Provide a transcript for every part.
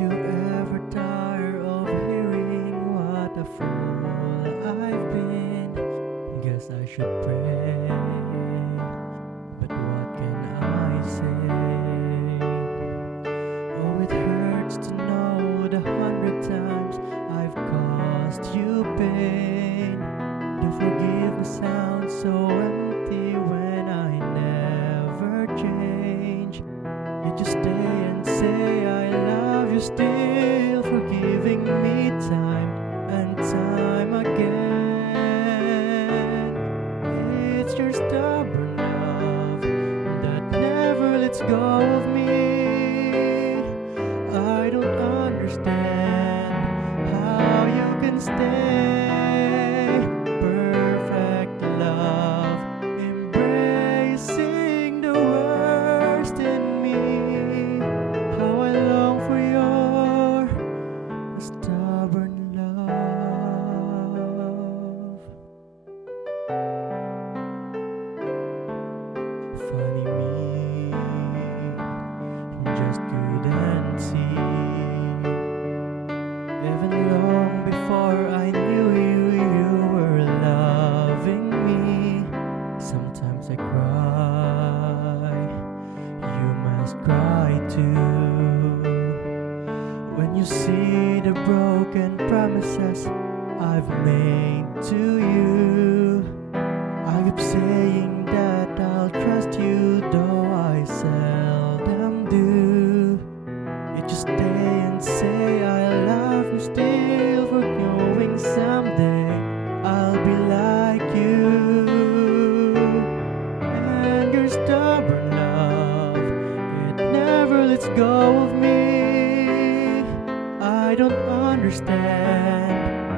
you ever tire of hearing what a fool I've been? Guess I should pray, but what can I say? Oh, it hurts to know the 100 times I've caused you pain. The forgiveness sounds so empty when I never change. You just stay and say I love you still, forgiving me time and time again. It's your stubborn love that never lets go of me. I don't understand how you can stay. Perfect love, embracing the worst in me. How I long for your stubborn love. Funny me, just couldn't see. Even long before I knew you were loving me. Sometimes I cry, you must cry too. When you see the broken promises I've made to you, I keep saying that I'll trust you, though I seldom do. You just stay and say I love you still, for knowing someday I'll be like you. And your stubborn love, it never lets go of me. I don't understand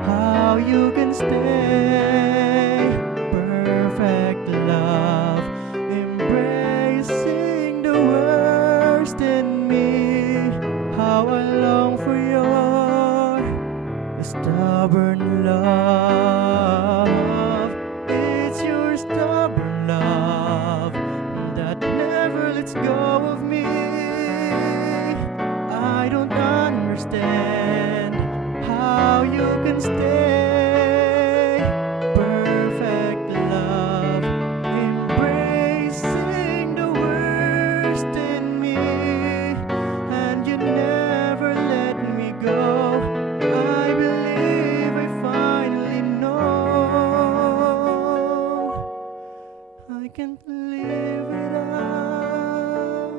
how you can stay. Perfect love, embracing the worst in me. How I long for your stubborn love. It's your stubborn love that never lets go of me. I don't understand how you can stay. Perfect love, embracing the worst in me, and you never let me go. I believe I finally know I can't live without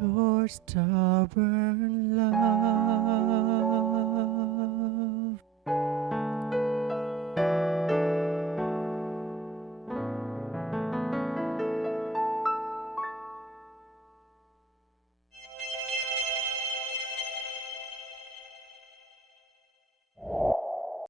your stubborn love.